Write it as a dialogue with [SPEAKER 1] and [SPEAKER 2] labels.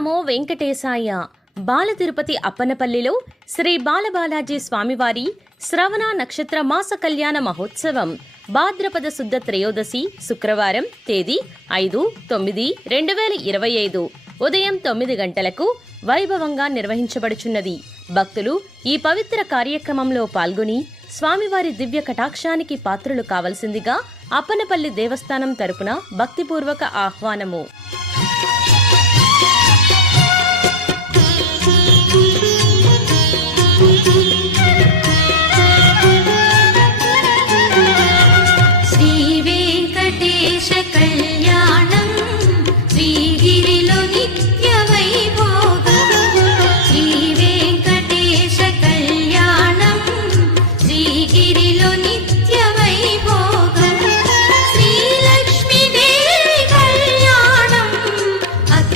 [SPEAKER 1] నమో వెంకటేశాయ. బాల తిరుపతి అప్పనపల్లిలో శ్రీ బాలబాలాజీ స్వామివారి శ్రవణ నక్షత్ర మాస కళ్యాణ మహోత్సవం. భాద్రపద శుద్ధ త్రయోదశి శుక్రవారం తేదీ ఐదు తొమ్మిది రెండు వేల ఇరవై ఐదు. ఉదయం తొమ్మిది గంటలకు వైభవంగా నిర్వహించబడుచున్నది. భక్తులు ఈ పవిత్ర కార్యక్రమంలో పాల్గొని స్వామివారి దివ్య కటాక్షానికి పాత్రులు కావలసిందిగా అప్పనపల్లి దేవస్థానం తరపున భక్తిపూర్వక ఆహ్వానము.